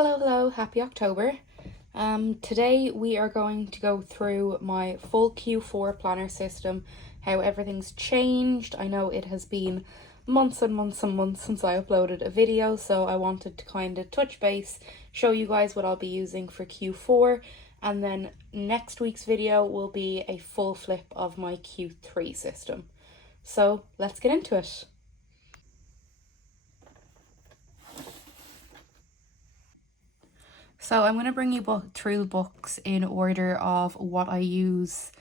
Hello, happy October. Today we are going to go through my full Q4 planner system, how everything's changed. I know it has been months and months and months since I uploaded a video, so I wanted to kind of touch base, show you guys what I'll be using for Q4, and then next week's video will be a full flip of my Q3 system. So let's get into it. So I'm going to bring you through the books in order of what I use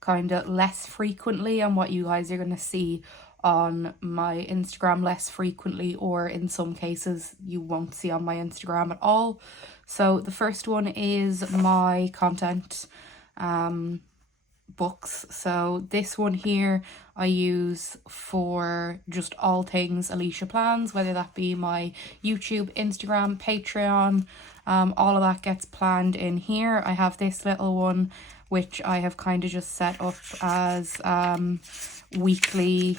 kind of less frequently and what you guys are going to see on my Instagram less frequently, or in some cases you won't see on my Instagram at all. So the first one is my content books. So this one here I use for just all things Alicia Plans, whether that be my YouTube, Instagram, Patreon. All of that gets planned in here. I have this little one which I have kind of just set up as weekly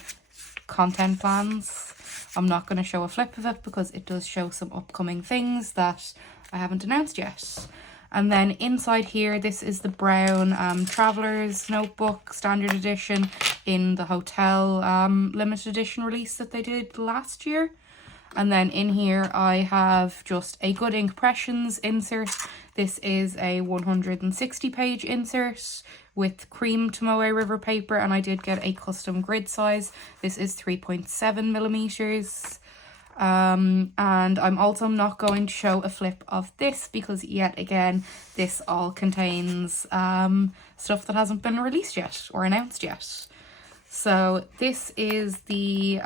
content plans. I'm not going to show a flip of it because it does show some upcoming things that I haven't announced yet. And then inside here, this is the brown Traveller's Notebook Standard Edition in the Hotel limited edition release that they did last year. And then in here I have just a Good Impressions insert. This is a 160 page insert with cream Tomoe River paper, and I did get a custom grid size. This is 3.7 millimeters. And I'm also not going to show a flip of this because yet again this all contains stuff that hasn't been released yet or announced yet. So this is the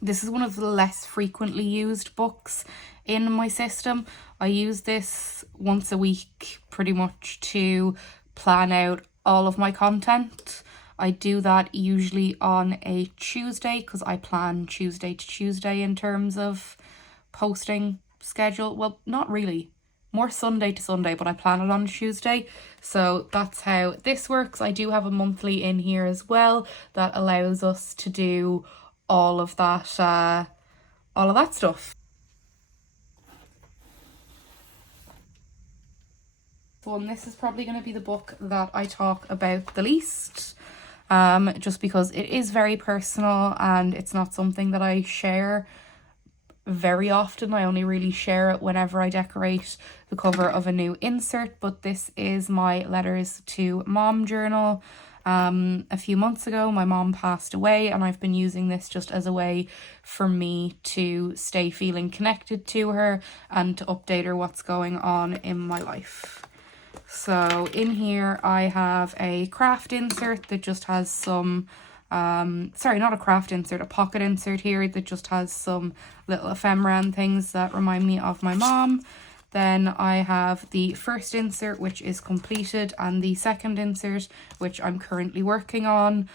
this is one of the less frequently used books in my system. I use this once a week pretty much to plan out all of my content. I do that usually on a Tuesday because I plan Tuesday to Tuesday in terms of posting schedule. Well, not really. More Sunday to Sunday, but I plan it on Tuesday. So that's how this works. I do have a monthly in here as well that allows us to do all of that stuff. So this is probably going to be the book that I talk about the least. Just because it is very personal and it's not something that I share very often. I only really share it whenever I decorate the cover of a new insert, but this is my letters to mom journal. A few months ago my mom passed away, and I've been using this just as a way for me to stay feeling connected to her and to update her what's going on in my life. So in here I have a craft insert that just has some, sorry, not a craft insert, a pocket insert here that just has some little ephemera and things that remind me of my mom. Then I have the first insert, which is completed, and the second insert, which I'm currently working on.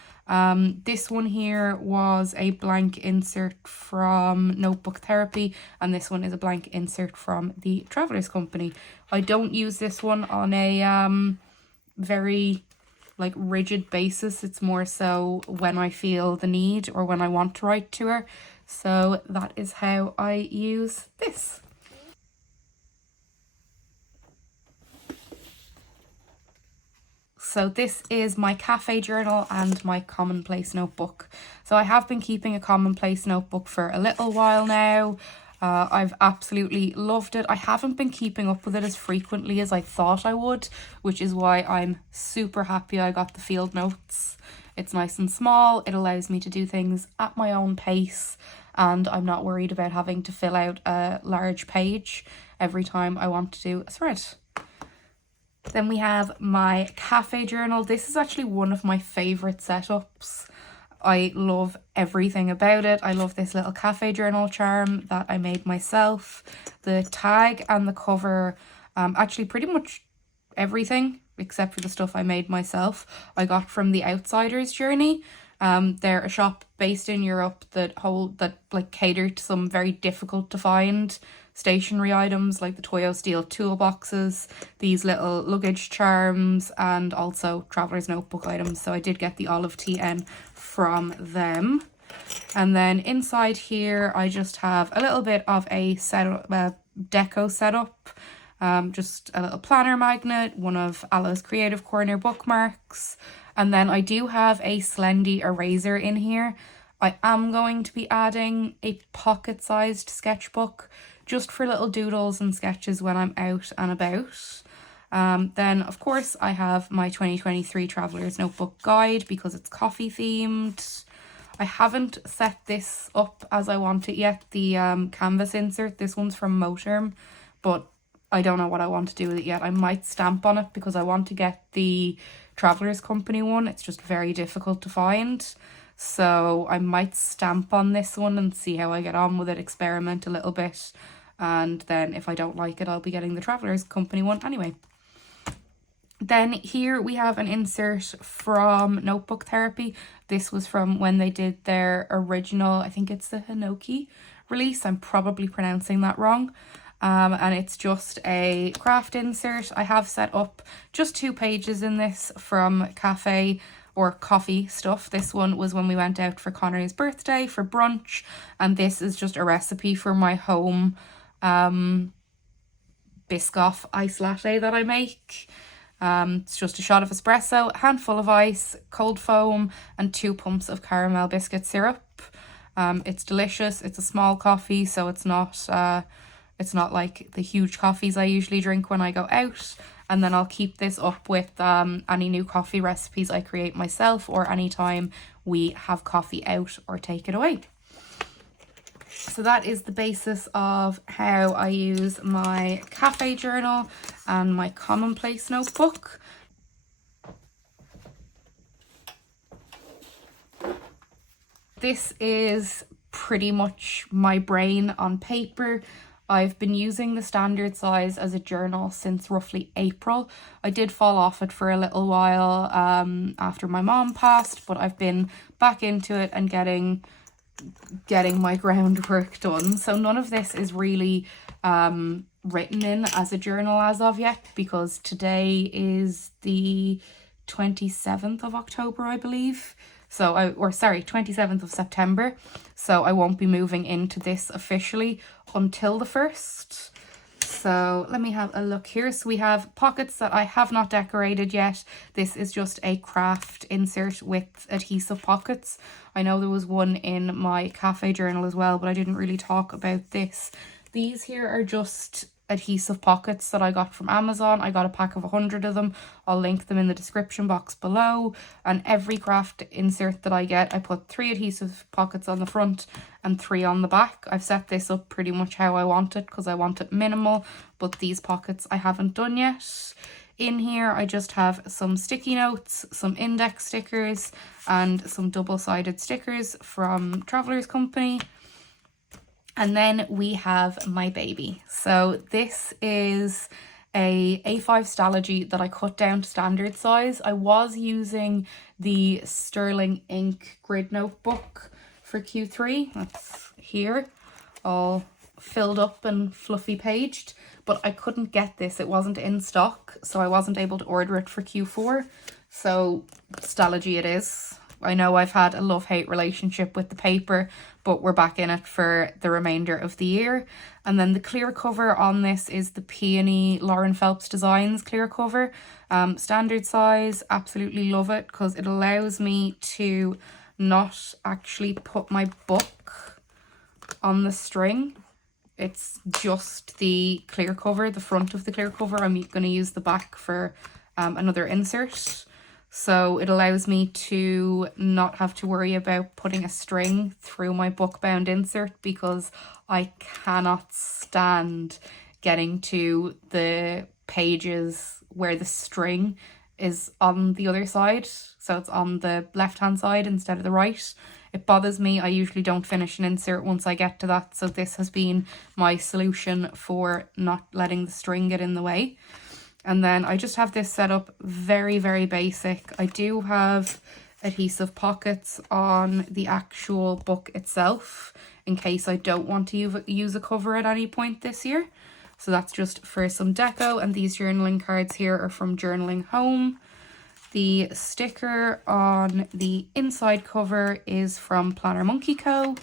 This one here was a blank insert from Notebook Therapy, and this one is a blank insert from the Travellers Company. I don't use this one on a very rigid basis. It's more so when I feel the need or when I want to write to her. So that is how I use this. So this is my cafe journal and my Commonplace notebook. So I have been keeping a Commonplace notebook for a little while now. I've absolutely loved it. I haven't been keeping up with it as frequently as I thought I would, which is why I'm super happy I got the field notes. It's nice and small. It allows me to do things at my own pace, and I'm not worried about having to fill out a large page every time I want to do a thread. Then we have my cafe journal. This is actually one of my favourite setups. I love everything about it. I love this little cafe journal charm that I made myself. The tag and the cover, actually pretty much everything except for the stuff I made myself, I got from the Outsiders Journey. They're a shop based in Europe that cater to some very difficult to find stationery items like the Toyo Steel toolboxes, these little luggage charms, and also traveller's notebook items. So I did get the olive TN from them. And then inside here I just have a little bit of a set deco setup. Just a little planner magnet, one of Allah's Creative Corner bookmarks, and then I do have a Slendy eraser in here. I am going to be adding a pocket-sized sketchbook just for little doodles and sketches when I'm out and about. Then, of course, I have my 2023 Traveller's Notebook Guide because it's coffee themed. I haven't set this up as I want it yet, the canvas insert. This one's from Moterm, but I don't know what I want to do with it yet. I might stamp on it because I want to get the Traveller's Company one. It's just very difficult to find. So I might stamp on this one and see how I get on with it, experiment a little bit. And then if I don't like it, I'll be getting the Traveller's Company one anyway. Then here we have an insert from Notebook Therapy. This was from when they did their original, I think it's the Hinoki release. I'm probably pronouncing that wrong. And it's just a craft insert. I have set up just 2 pages in this from cafe or coffee stuff. This one was when we went out for Connor's birthday for brunch, and this is just a recipe for my home Biscoff ice latte that I make. It's just a shot of espresso, a handful of ice, cold foam, and 2 pumps of caramel biscuit syrup. It's delicious. It's a small coffee, so it's not like the huge coffees I usually drink when I go out. And then I'll keep this up with any new coffee recipes I create myself or anytime we have coffee out or take it away. So that is the basis of how I use my cafe journal and my Commonplace notebook. This is pretty much my brain on paper. I've been using the standard size as a journal since roughly April. I did fall off it for a little while after my mom passed, but I've been back into it and getting my groundwork done. So none of this is really written in as a journal as of yet, because today is the 27th of October, I believe. 27th of September. So I won't be moving into this officially until the 1st. So let me have a look here. So we have pockets that I have not decorated yet. This is just a craft insert with adhesive pockets. I know there was one in my cafe journal as well, but I didn't really talk about this. These here are just adhesive pockets that I got from Amazon. I got a pack of 100 of them. I'll link them in the description box below. And every craft insert that I get, I put 3 adhesive pockets on the front and 3 on the back. I've set this up pretty much how I want it because I want it minimal, but these pockets I haven't done yet. In here I just have some sticky notes, some index stickers, and some double-sided stickers from Traveller's Company. And then we have my baby. So this is a A5 Stalogy that I cut down to standard size. I was using the Sterling Ink grid notebook for Q3. That's here, all filled up and fluffy paged. But I couldn't get this. It wasn't in stock, so I wasn't able to order it for Q4. So Stalogy it is. I know I've had a love-hate relationship with the paper, but we're back in it for the remainder of the year. And then the clear cover on this is the Peony Lauren Phelps Designs clear cover. Standard size, absolutely love it because it allows me to not actually put my book on the string. It's just the clear cover, the front of the clear cover. I'm going to use the back for another insert. So it allows me to not have to worry about putting a string through my book bound insert because I cannot stand getting to the pages where the string is on the other side. So it's on the left hand side instead of the right. It bothers me. I usually don't finish an insert once I get to that. So this has been my solution for not letting the string get in the way. And then I just have this set up very, very basic. I do have adhesive pockets on the actual book itself in case I don't want to use a cover at any point this year. So that's just for some deco. And these journaling cards here are from Journaling Home. The sticker on the inside cover is from Planner Monkey Co.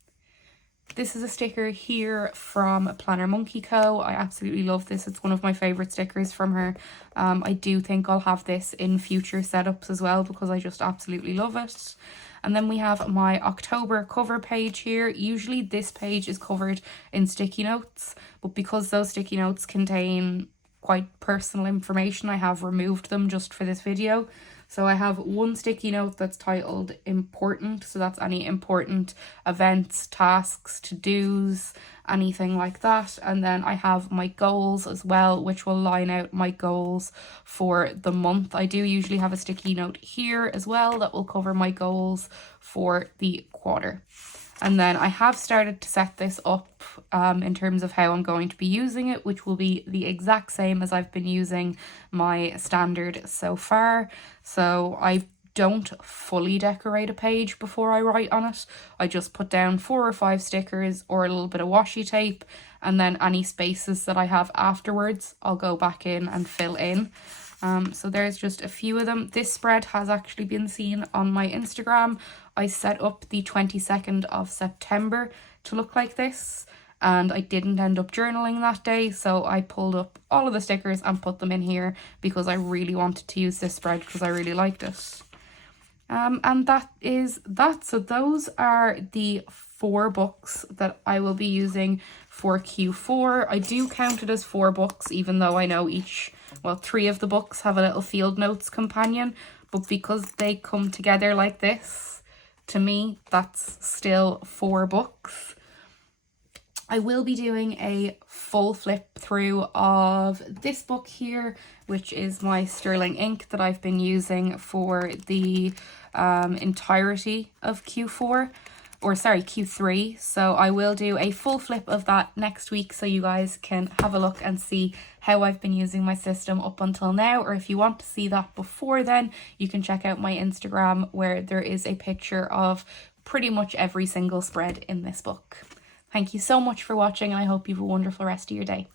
This is a sticker here from Planner Monkey Co. I absolutely love this. It's one of my favourite stickers from her. I do think I'll have this in future setups as well because I just absolutely love it. And then we have my October cover page here. Usually this page is covered in sticky notes, but because those sticky notes contain quite personal information, I have removed them just for this video. So I have one sticky note that's titled important, so that's any important events, tasks, to-dos, anything like that. And then I have my goals as well, which will line out my goals for the month. I do usually have a sticky note here as well that will cover my goals for the quarter. And then I have started to set this up in terms of how I'm going to be using it, which will be the exact same as I've been using my standard so far. So I don't fully decorate a page before I write on it. I just put down 4 or 5 stickers or a little bit of washi tape, and then any spaces that I have afterwards, I'll go back in and fill in. So there's just a few of them. This spread has actually been seen on my Instagram. I set up the 22nd of September to look like this, and I didn't end up journaling that day, so I pulled up all of the stickers and put them in here because I really wanted to use this spread because I really liked it. And that is that. So those are the 4 books that I will be using for Q4. I do count it as 4 books, even though I know 3 of the books have a little field notes companion, but because they come together like this, to me, that's still 4 books. I will be doing a full flip through of this book here, which is my sterling ink that I've been using for the entirety of Q3. So I will do a full flip of that next week so you guys can have a look and see how I've been using my system up until now. Or if you want to see that before then, you can check out my Instagram where there is a picture of pretty much every single spread in this book. Thank you so much for watching, and I hope you have a wonderful rest of your day.